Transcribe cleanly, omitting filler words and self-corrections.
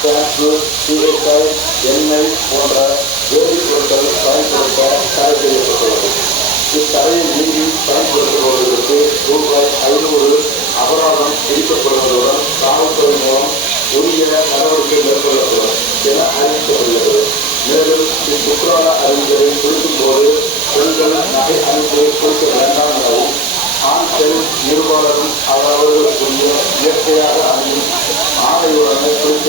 Shampoo, சீகைக்காய், எண்ணெய் போன்ற வேதிப்பொருட்கள் பயன்படுத்த தடை செய்யப்பட்டுள்ளது. இத்தடையை மீறி பயன்படுத்துபவர்களுக்கு ரூபாய் 500 அபராதம் விதிக்கப்படுவதுடன் காவல்துறை மூலம் உரிய நடவடிக்கை மேற்கொள்ளப்படும் என அறிவிக்கப்படுகிறது. மேலும் இக்குற்றால அறிவிப்பை குறிக்கும் போது பெண்கள் நகை அணிந்து கொடுக்க வேண்டாம் எனவும் ஆண் பெண் இருபாலரும் அவர்களுக்குரிய இயற்கையாக அணியும் ஆடையுடனே குறிக்க